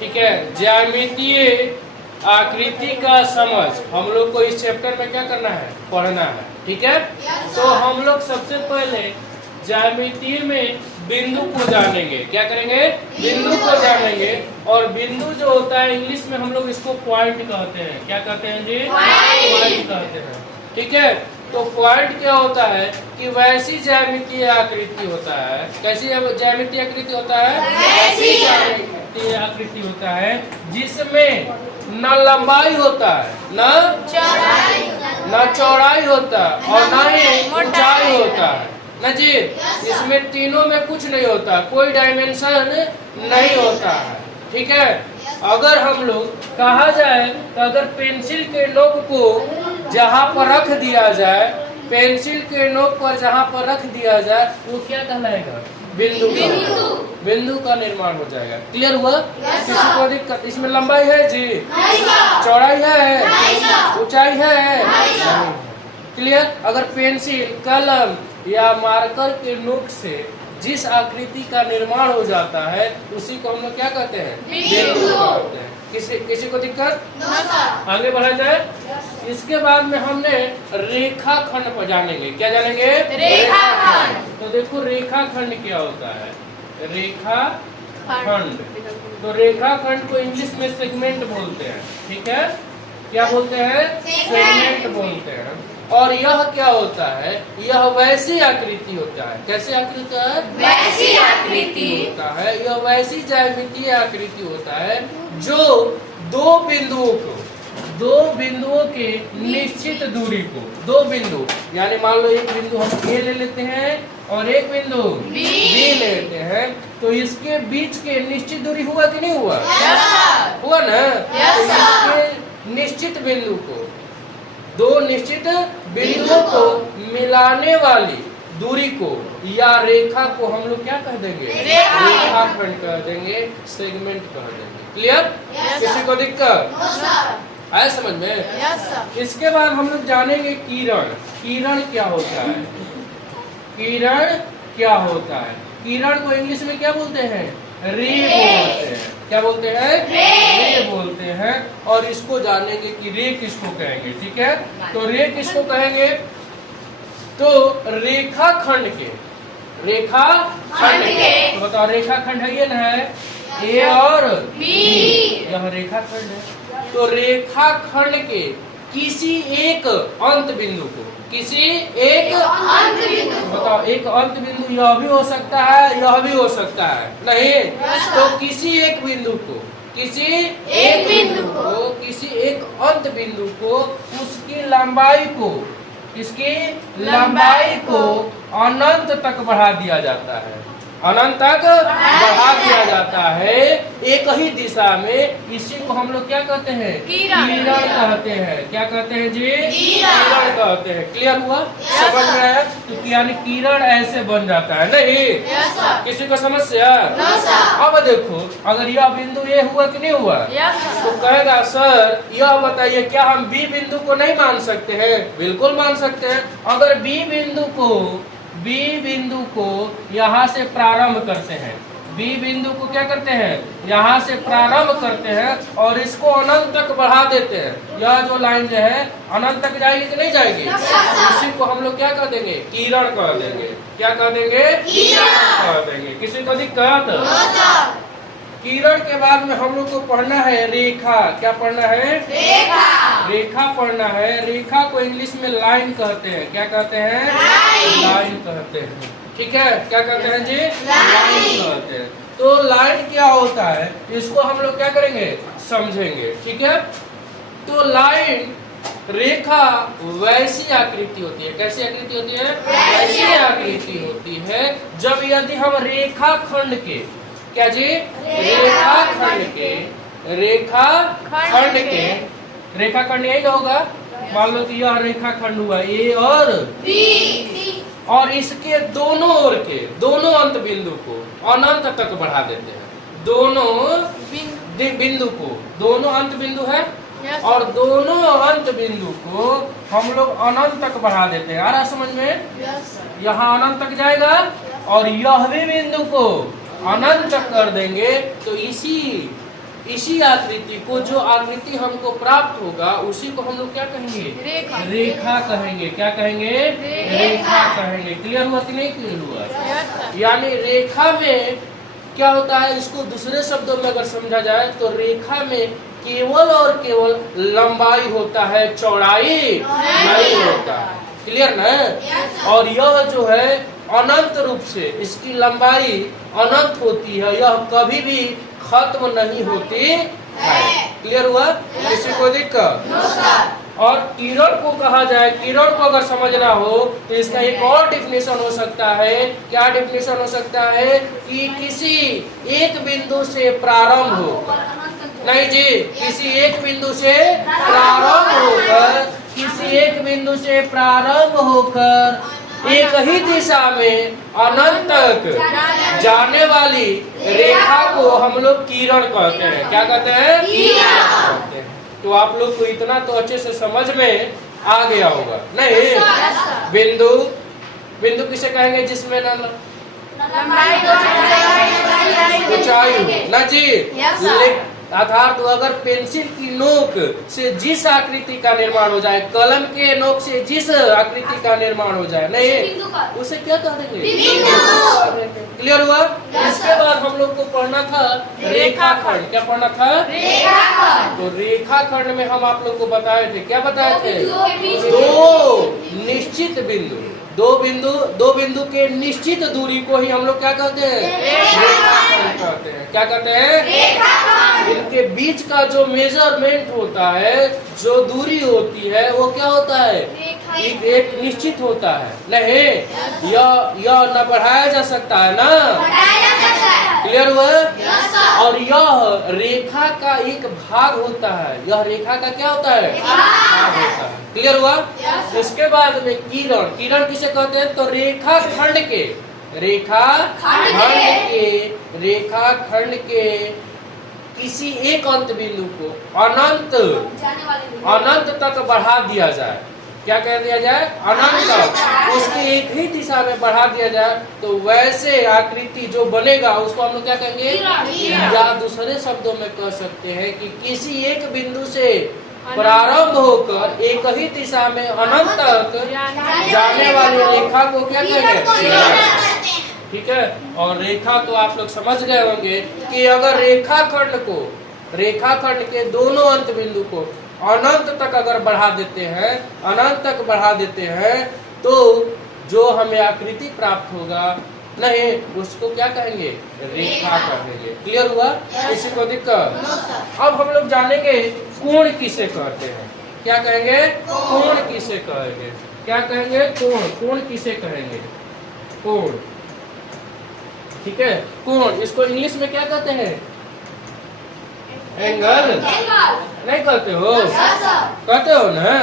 ठीक है। ज्यामितीय आकृति का समझ हम लोग को इस चैप्टर में क्या करना है, पढ़ना है। ठीक है। तो हम लोग सबसे पहले ज्यामितीय में बिंदु को जानेंगे। क्या करेंगे, बिंदु को जानेंगे। और बिंदु जो होता है इंग्लिश में हम लोग इसको पॉइंट कहते हैं। क्या कहते हैं जी, पॉइंट कहते हैं। ठीक है। तो पॉइंट क्या होता है कि वैसी ज्यामितीय आकृति होता है। कैसी ज्यामितीय आकृति होता है, वैसी ज्यामितीय आकृति होता है जिसमें न लंबाई होता है, न चौड़ाई होता है और न ही ऊंचाई होता है न जी। इसमें तीनों में कुछ नहीं होता, कोई डायमेंशन नहीं होता है। ठीक है। अगर हम लोग कहा जाए तो अगर पेंसिल के नोक को जहाँ पर रख दिया जाए, पेंसिल के नोक पर जहाँ पर रख दिया जाए वो क्या कहलाएगा, बिंदु। बिंदु का निर्माण हो जाएगा। क्लियर हुआ? किसी को दिक्कत? इसमें लंबाई है जी, चौड़ाई है, ऊंचाई है, क्लियर। अगर पेंसिल, कलम या मार्कर के नोक से जिस आकृति का निर्माण हो जाता है उसी को हम लोग क्या कहते हैं, बिंदु कहते हैं। किसी को दिक्कत? आगे बढ़ा जाए। इसके बाद में हमने रेखाखंड पर जानेंगे। क्या जानेंगे, रेखाखंड। तो देखो रेखाखंड क्या होता है, रेखाखंड। तो रेखाखंड को इंग्लिश में सेगमेंट बोलते हैं। ठीक है। क्या बोलते हैं, सेगमेंट बोलते हैं। और यह क्या होता है, यह वैसी आकृति होता है। कैसी आकृति है, वैसी आकृति होता है। यह वैसी ज्यामितीय आकृति होता है जो दो बिंदुओं के निश्चित दूरी को, दो बिंदु यानी मान लो एक बिंदु हम ए ले लेते हैं और एक बिंदु बी ले लेते हैं, तो इसके बीच के निश्चित दूरी हुआ कि नहीं हुआ? हुआ ना। तो इसके निश्चित बिंदु को, दो निश्चित बिंदुओं को मिलाने वाली दूरी को या रेखा को हम लोग क्या कह देंगे, रेखाखंड कह देंगे, सेगमेंट कह देंगे। क्लियर? किसी को दिक्कत आया समझ में? इसके बाद हम लोग जानेंगे किरण। किरण क्या होता है, किरण क्या होता है। किरण को इंग्लिश में क्या बोलते हैं, रे बोलते हैं। क्या बोलते हैं, रे बोलते हैं। और इसको जानेंगे कि रे किसको कहेंगे। ठीक है। तो रे किसको कहेंगे, तो रेखाखंड के, तो बताओ रेखाखंड है ये ना, है ए और बी, यह रेखाखंड है। तो रेखाखंड के किसी एक अंत बिंदु को, किसी एक अंत बिंदु, बताओ एक अंत बिंदु यह भी हो सकता है, यह भी हो सकता है, नहीं तो किसी एक बिंदु को, किसी एक बिंदु को, किसी एक अंत बिंदु को उसकी लंबाई को, इसकी लंबाई को अनंत तक बढ़ा दिया जाता है, अनंत तक बढ़ा दिया जाता है एक ही दिशा में। इसी को हम लोग क्या कहते हैं, किरण कहते हैं। क्या कहते हैं जी, किरण कहते हैं। क्लियर हुआ, समझ में आया? तो यानी किरण ऐसे बन जाता है, नहीं किसी को समस्या? अब देखो अगर यह बिंदु ए हुआ कि नहीं हुआ, तो कहेगा सर यह बताइए क्या हम बी बिंदु को नहीं मान सकते हैं? बिल्कुल मान सकते हैं। अगर बी बिंदु को यहाँ से प्रारंभ करते हैं, बी बिंदु को क्या करते हैं, यहाँ से प्रारंभ करते हैं और इसको अनंत तक बढ़ा देते हैं। यह जो लाइन जो है अनंत तक जाएगी कि नहीं जाएगी? इसी को हम लोग क्या कह देंगे, किरण कह देंगे। क्या कह देंगे, किरण कह देंगे। किसी को दिक्कत? किरण के बाद में हम लोग को पढ़ना है रेखा। क्या पढ़ना है, रेखा पढ़ना है। रेखा को इंग्लिश में लाइन कहते हैं। क्या कहते हैं, लाइन कहते हैं। ठीक है। क्या कहते हैं जी, लाइन कहते हैं। तो लाइन क्या होता है इसको हम लोग क्या करेंगे, समझेंगे। ठीक है। तो लाइन, रेखा वैसी आकृति होती है। कैसी आकृति होती है, वैसी आकृति होती है जब यदि हम रेखाखंड के, क्या जी, रेखाखंड यही होगा। मान लो कि यह रेखाखंड हुआ ए और बी, और इसके दोनों ओर के दोनों अंत बिंदु को अनंत तक बढ़ा देते हैं। दोनों बिंदु को, दोनों अंत बिंदु है और दोनों अंत बिंदु को हम लोग अनंत तक बढ़ा देते हैं। आ रहा समझ में? यहाँ अनंत तक जाएगा और यह भी बिंदु को अनंत कर देंगे। तो इसी इसी आकृति को, जो आकृति हमको प्राप्त होगा, उसी को हम लोग क्या कहेंगे? रेखा कहेंगे। क्या कहेंगे? रेखा कहेंगे। क्लियर हुआ कि नहीं क्लियर हुआ? यानी रेखा में क्या होता है, इसको दूसरे शब्दों में अगर समझा जाए तो रेखा में केवल और केवल लंबाई होता है, चौड़ाई नहीं होता। क्लियर ना? और यह जो है अनंत रूप से, इसकी लंबाई अनंत होती है, यह कभी भी खत्म नहीं होती है। क्लियर हुआ? किसी को दिक्कत? और किरण को कहा जाए, किरण को अगर समझना हो तो इसका एक और डिफिनेशन हो सकता है। क्या डिफिनेशन हो सकता है? कि किसी एक बिंदु से प्रारंभ हो, नहीं जी, किसी एक बिंदु से प्रारंभ होकर, किसी एक बिंदु से प्रारंभ होकर एक ही दिशा में अनंत तक जाने वाली रेखा को हम लोग किरण कहते हैं। क्या कहते हैं? किरण। तो आप लोग को इतना तो अच्छे से समझ में आ गया होगा, नहीं? बिंदु, बिंदु किसे कहेंगे? जिसमें ऊंचाई हो ना जी। अर्थात अगर पेंसिल की नोक से जिस आकृति का निर्माण हो जाए, कलम के नोक से जिस आकृति का निर्माण हो जाए, नहीं, उसे क्या कह देंगे? क्लियर हुआ? इसके बाद हम लोग को पढ़ना था रेखाखंड। क्या पढ़ना था? रेखाखंड। तो रेखाखंड में हम आप लोग को बताए थे, क्या बताए थे? दो निश्चित बिंदु, दो बिंदु के निश्चित दूरी को ही हम लोग क्या कहते हैं? रेखाखंड कहते हैं। क्या कहते हैं? रेखाखंड। इनके बीच का जो मेजरमेंट होता है, जो दूरी होती है, वो क्या होता है? एक निश्चित होता है, नहीं? यह न बढ़ाया जा सकता है ना? क्लियर हुआ? और यह रेखा का एक भाग होता है। यह रेखा का क्या होता है? भाग होता है। क्लियर हुआ? इसके बाद में किरण, किरण किसे कहते हैं? तो रेखाखंड के, रेखाखंड के किसी एक अंत बिंदु को अनंत तक बढ़ा दिया जाए। क्या कह दिया जाए? अनंत तक, उसके एक ही दिशा में बढ़ा दिया जाए, तो वैसे आकृति जो बनेगा उसको हम लोग क्या कहेंगे? या दूसरे शब्दों में कह सकते हैं कि किसी एक बिंदु से प्रारंभ होकर एक ही दिशा में अनंत तक जाने वाली रेखा को क्या कहेंगे? ठीक है। और रेखा तो आप लोग समझ गए होंगे कि अगर रेखाखंड के दोनों अंत बिंदु को अनंत तक अगर बढ़ा देते हैं, अनंत तक बढ़ा देते हैं, तो जो हमें आकृति प्राप्त होगा, नहीं, उसको क्या कहेंगे? रेखा कहेंगे। क्लियर हुआ? किसी को दिक्कत? अब हम लोग जानेंगे कोण किसे कहते हैं। क्या कहेंगे? कोण किसे कहेंगे? क्या कहेंगे? कोण। कोण किसे कहेंगे? कोण। ठीक है, कोण, इसको इंग्लिश में क्या कहते हैं? एंगल। नहीं कहते हो? कहते हो ना?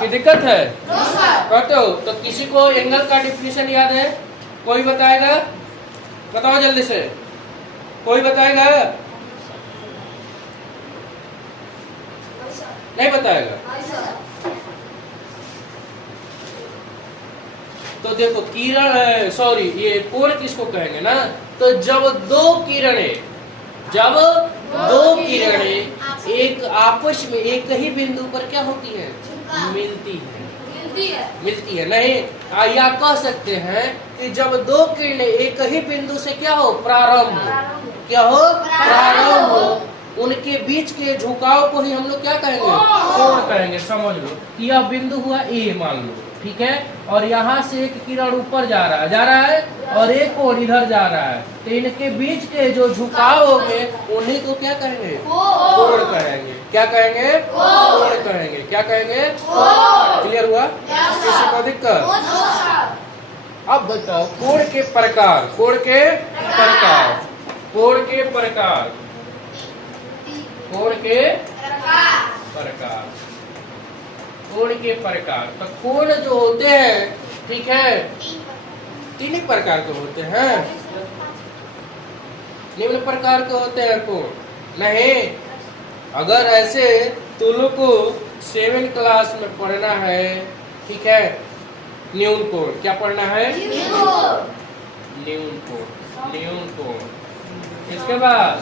कि दिक्कत है? कहते हो? तो किसी को एंगल का डिफिनेशन याद है? कोई बताएगा? बताओ जल्दी से, कोई बताएगा? नहीं बताएगा? तो देखो, किरण, सॉरी, ये कोण किसको कहेंगे ना? तो जब दो किरणें एक आपस में एक ही बिंदु पर क्या होती है? मिलती है, नहीं? या कह सकते हैं कि जब दो किरणें एक ही बिंदु से क्या हो? प्रारंभ हो, उनके बीच के झुकाव को ही हम लोग क्या कहेंगे? कोण कहेंगे। समझ लो कि यह बिंदु हुआ ए, मान लो, ठीक है, और यहाँ से एक किरण ऊपर जा रहा है और एक कोण इधर जा रहा है, तो इनके बीच के जो झुकाव होंगे उन्हीं को क्या कहेंगे? कोण कहेंगे। क्या कहेंगे? कोण कहेंगे। क्या कहेंगे? क्लियर हुआ? किसी को दिक्कत? अब बताओ कोण के प्रकार। कोण के प्रकार। तो कोण जो होते हैं, ठीक है, तीन ही प्रकार के होते हैं। निम्न प्रकार के होते हैं कोण, नहीं? अगर ऐसे तुम लोग को 7 क्लास में पढ़ना है, ठीक है, न्यून कोण। क्या पढ़ना है? न्यून कोण। इसके बाद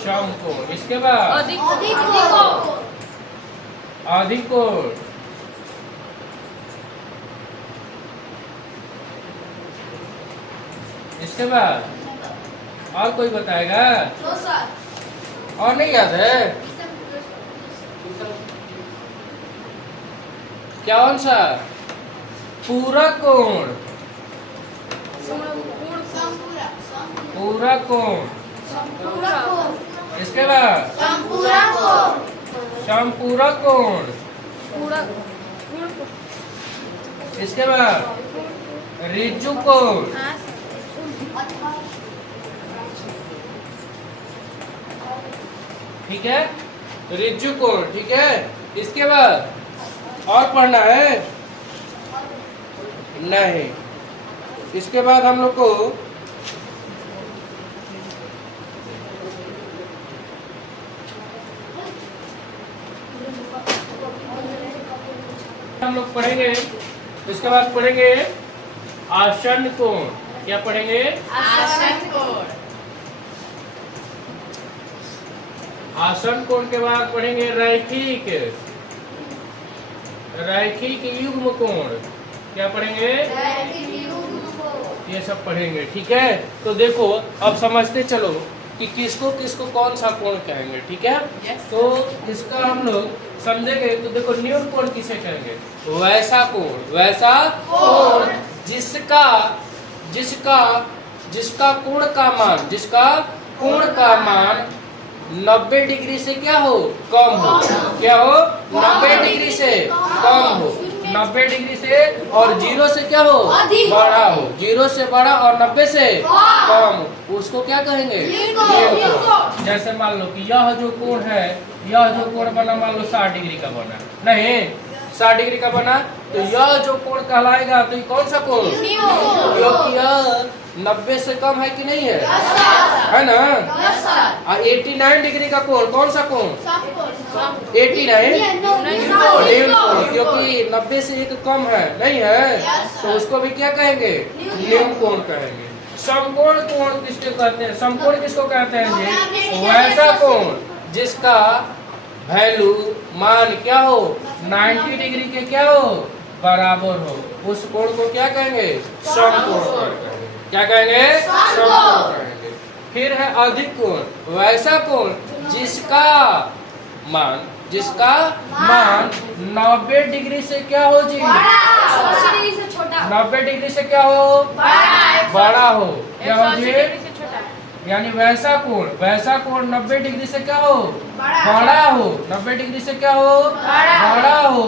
सम कोण, इसके बाद अधिक कोण, इसके बाद और कोई बताएगा? और नहीं याद है? कौन सा? पूरक कोण, पूरक कोण, इसके बाद समपूरक कोण, इसके बाद ऋजु कोण, ठीक है, ऋजु कोण, ठीक है। इसके बाद और पढ़ना है? नहीं। इसके बाद हम लोग को पढ़ेंगे, इसके बाद पढ़ेंगे आसन कोण। क्या पढ़ेंगे? आसन कोण। आसन कोण के बाद पढ़ेंगे रैखिक, रैखिक युग्म कोण। क्या पढ़ेंगे? ये सब पढ़ेंगे, ठीक है। तो देखो अब समझते चलो कि किसको किसको कौन सा कोण कहेंगे, ठीक है। तो इसका हम लोग समझेंगे। तो देखो न्यून कोण किसे कहेंगे? वैसा कोण, वैसा कोण जिसका जिसका जिसका कोण का मान, जिसका कोण का मान 90 डिग्री से क्या हो? कम हो। क्या हो? 90 डिग्री से कम हो। 90 डिग्री से और 0 से क्या हो? बड़ा हो। 0 से बड़ा और 90 से कम हो, उसको क्या कहेंगे? जैसे मान लो कि यह जो कोण है, यह जो कोण बना मान लो 60 डिग्री का बना, नहीं 60 डिग्री का बना, तो यह जो कोण कहलाएगा तो ये कौन सा कोण? क्योंकि यह 90 से कम है कि नहीं है? है ना। 89 डिग्री का कोण कौन सा कोण? 89 क्योंकि 90 से एक कम है, नहीं है, तो उसको भी क्या कहेंगे? न्यून कोण कहेंगे। समकोण कोण किसको कहते हैं? समकोण किसको कहते हैं जी? वैसा कोण जिसका वैल्यू मान क्या हो? 90 डिग्री के क्या हो? बराबर हो, उस कोण को क्या कहेंगे? समकोण कहेंगे। क्या कहेंगे? समकोण कहेंगे। फिर है अधिक कोण, वैसा कोण जिसका मान 90 डिग्री से क्या हो जी? 90 डिग्री से क्या हो? बड़ा हो। क्या हो जी? यानी वैसा कोण 90 डिग्री से क्या हो? बड़ा हो। 90 डिग्री से क्या हो? बड़ा हो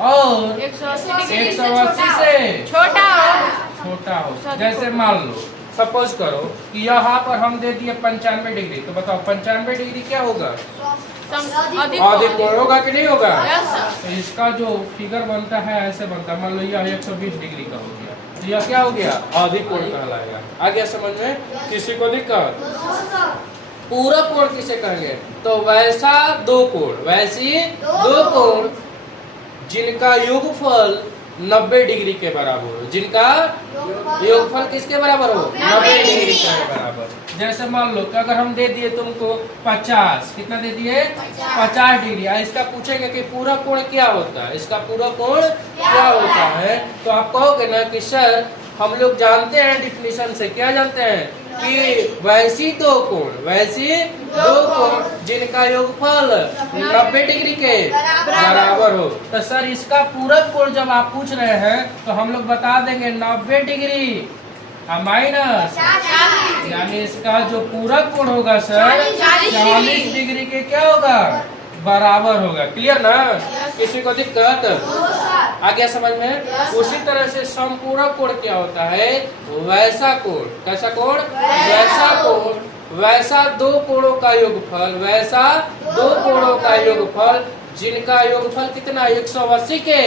और 180 से छोटा हो। जैसे मान लो सपोज करो कि यहाँ पर हम दे दिए 95 डिग्री, तो बताओ 95 डिग्री क्या होगा? अधिक कोण होगा कि नहीं होगा? तो इसका जो फिगर बनता है ऐसे बनता है। मान लो यह 120 डिग्री का हो गया, तो यह क्या हो गया? अधिक कोण कहलाएगा। आ गया समझ में? किसी को दिक्कत? पूरक कोण किसे कहेंगे? तो वैसा दो कोण, वैसी दो कोण जिनका योगफल 90 डिग्री के बराबर हो। जिनका योगफल किसके बराबर हो? 90 डिग्री के बराबर। जैसे मान लो कि अगर हम दे दिए तुमको 50, कितना दे दिए? 50 डिग्री। इसका पूछेंगे कि पूरक कोण क्या होता है, इसका पूरक कोण क्या होता है, तो आप कहोगे ना कि सर हम लोग जानते हैं डिफिनीशन से। क्या जानते हैं? कि वैसी दो कोण जिनका योगफल 90 डिग्री के बराबर हो। तो सर इसका पूरक कोण जब आप पूछ रहे हैं तो हम लोग बता देंगे 90 डिग्री माइनस, यानी इसका जो पूरक कोण होगा सर 40 डिग्री के क्या होगा? बराबर होगा। क्लियर ना? किसी को दिक्कत? आ गया समझ में? उसी तरह से समपूरक कोण क्या होता है? वैसा कोण। कैसा कोण? वैसा कोण, वैसा दो कोणों का योगफल, वैसा दो कोणों का योगफल जिनका योगफल कितना? 180 के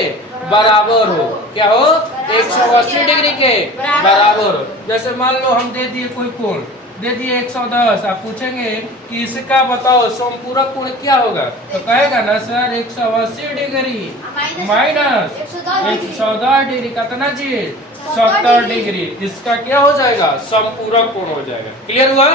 बराबर हो। क्या हो? 180 डिग्री के बराबर हो। जैसे मान लो हम दे दिए कोई कोण, दे दिए 110, आप पूछेंगे कि इसका बताओ समपूरक कोण क्या होगा, तो कहेगा ना सर 180 डिग्री माइनस 110 डिग्री, कितना जी? 70 डिग्री, इसका क्या हो जाएगा, समपूरक कोण हो जाएगा। क्लियर हुआ?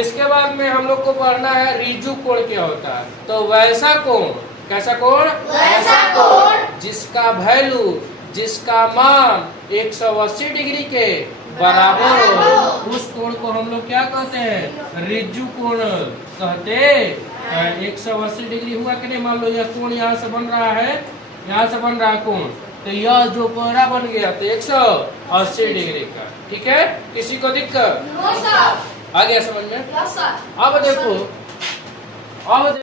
इसके बाद में हम लोग को पढ़ना है ऋजु कोण क्या होता है। तो वैसा कोण, कैसा कोण, वैसा कोण जिसका वैल्यू, जिसका मान 180 डिग्री के बराबर हो, उस कोण को हम लोग क्या कहते हैं, ऋजु कोण कहते हैं। 180 डिग्री हुआ कि नहीं, मान लो यह कोण यहाँ से बन रहा है, यहाँ से बन रहा है कोण, तो यह जो कोहरा बन गया तो 180 डिग्री का। ठीक है, किसी को दिक्कत? आ गया समझ में? अब देखो, अब